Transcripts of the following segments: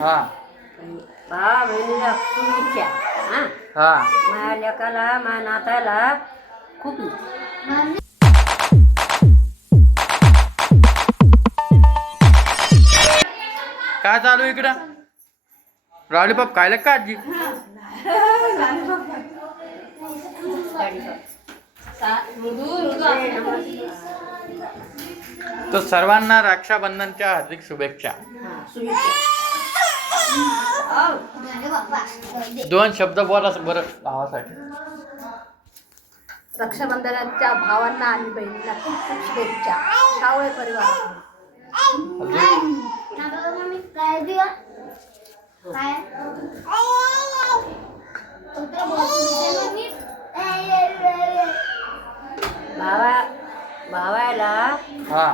हा. भावा बहिणीला शुभेच्छा हा. हा. माझ्या लेकाला माझ्या नाताला खूप काय चालू आहे इकडं? लॉलीपॉप खायला का आजी? तर सर्वांना रक्षाबंधनच्या हार्दिक शुभेच्छा. दोन शब्द बोला बरं. भावासाठी. रक्षाबंधनाच्या भावांना आणि बहिणीला खूप खूप शुभेच्छा. सावळे परिवार. भावा भावाला हा.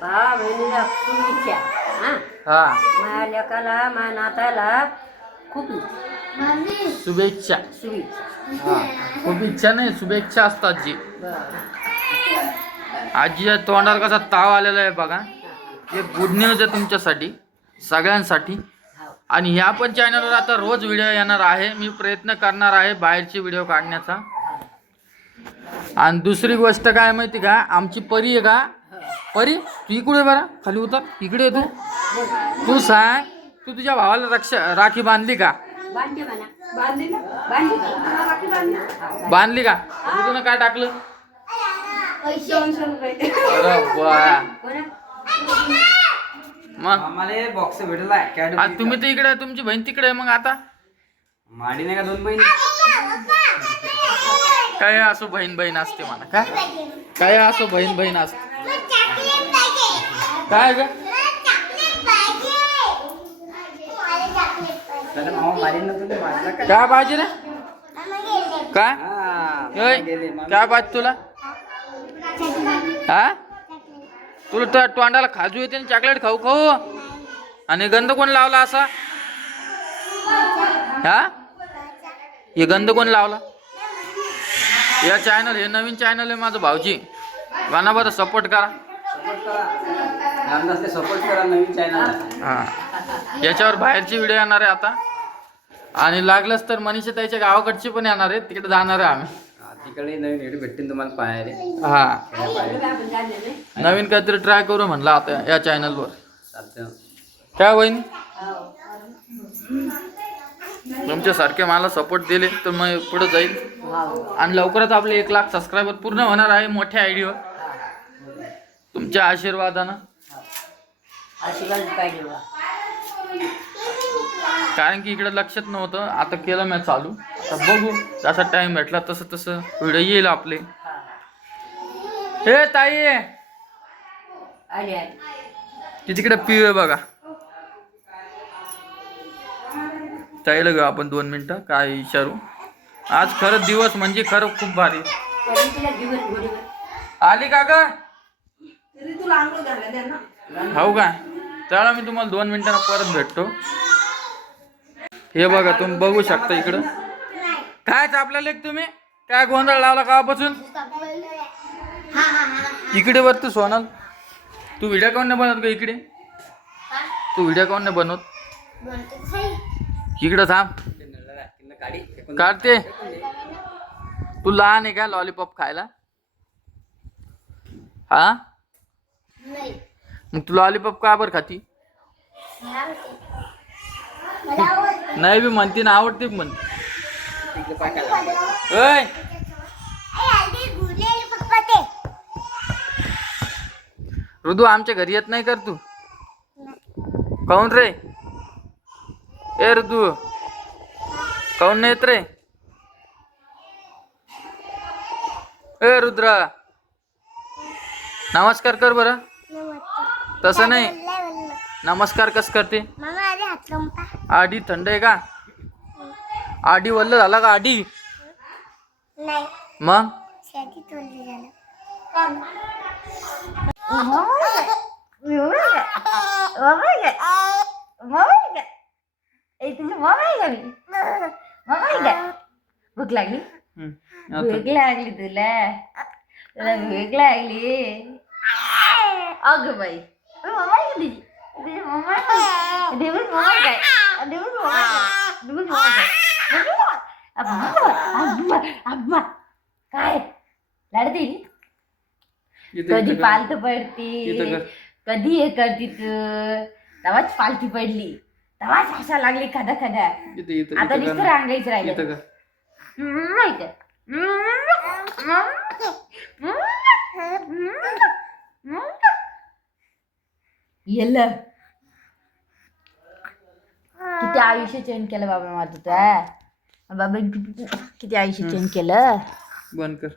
भावा बहिणीला शुभेच्छा. हा. हा. माझ्या लेकाला माझ्या नाताला खूप शुभेच्छा. शुभेच्छा. हा. खूप इच्छा नाही शुभेच्छा असतात जी. आजीच्या तोंडावर कसा ताव आलेला आहे बघा. हे गुड न्यूज आहे तुमच्यासाठी सगळ्यांसाठी. आणि ह्या पण चॅनलवर आता रोज व्हिडिओ येणार आहे. मी प्रयत्न करणार आहे बाहेरचे व्हिडिओ काढण्याचा. आणि दुसरी गोष्ट काय माहिती का? आमची परी आहे का? परी तू इकडे बरा खाली उतर. इकडे तू. तू सांग तू तुझ्या भावाला रक्षा राखी बांधली का? बांधली ना? बांधते राखी बांधली? ना? बांधली का? ऋतून काय टाकलं? अरे मग? आम्हाला बॉक्स भेटला आज तुम्ही तर इकडे आहे, तुमची बहीण तिकडे आहे मग आता. माडी नाही का दोन बहीण? काय असो बहीण बहीण असते म्हणा काय? काय असो बहीण बहीण असते? काय ग? काय पाहिजे रे? काय. काय पाहिजे तुला? हा? तुला त्या तोंडाला खाजू येते चॉकलेट खाऊ खाऊ? आणि गंध कोण लावला असा? हा? हे गंध कोण लावला? या चॅनल हे नवीन चॅनल आहे माझं भाऊजी. म्हणा बरं सपोर्ट करा. सपोर्ट करा रामदासला सपोर्ट करा नवीन चॅनल हा. याच्यावर बाहेरची व्हिडिओ येणार आहे आता. आणि लागलंच तर मनीषा त्याच्या गावाकडची पण येणार आहे तिकडे जाणार आहे आम्ही. तिकडे नवीन व्हिडिओ भेटतील तुम्हाला पाहायला. हा. नवीन काहीतरी ट्राय करू म्हणलं आता या चॅनलवर काय वहिनी? तुमच्यासारखे मला सपोर्ट दिले तर मग पुढे जाईल. आणि लवकरच आपले एक लाख सबस्क्रायबर पूर्ण होणार आहे मोठ्या आयडीवर. तुमच्या आशीर्वादानं. आशीर्वाद पाहिजे बा कारण की इकडे लक्षात नव्हतं. आता केलं मी चालू. तर बघू जसा टाइम भेटला तसं तसं व्हिडिओ येईल आपले. हे ताई! आले आले. ती तिकडे पिऊ आहे बघा. ताईला घेऊ आपण दोन मिनिटं. काय विचारू? आज खरं दिवस म्हणजे खरं खूप भारी. आली का ग? तरी तुला ना. हो काय चला मी तुम्हाला दोन मिनिटांना परत भेटतो. हे बघा तुम्ही बघू शकता इकडं. काय चापला लेख तुम्ही? काय गोंधळ लावला कावापासून? इकडे वर तू सोनाल. तू व्हिडिओ काऊन नाही बनवत का इकडे? तू व्हिडिओ काऊन नाही बनवत? इकडं थांब. काढते. तू लहान आहे का लॉलीपॉप खायला? हा? मग तू लॉलीपॉप का बरं खाती? नाही बी म्हणते ना आवडते बी म्हणते ओय आमच्या घरी येत नाही कर तू. काऊन रे? ए रुदू. काऊन नाही येत रे? ए रुद्रा. नमस्कार कर बरं. तसं नाही. नमस्कार कस करते? आडी थंड आहे का? आडी वल्ल झाला का आडी? मग? भूक लागली? हम्म. आता- भूक लागली तुला. तुला भूक लागली. अग बाई. काय इथं- कधी. पालत पडती. कधी हे करती तू तेव्हाच पालती पडली तेव्हाच हसा लागली खदा खदा आता नुसतं. रांगायच राहिलं नाही का? येलं. किती आयुष्य चेंज केलं बाबा माझं तर बाबा किती आयुष्य चेंज केलं. बंद कर.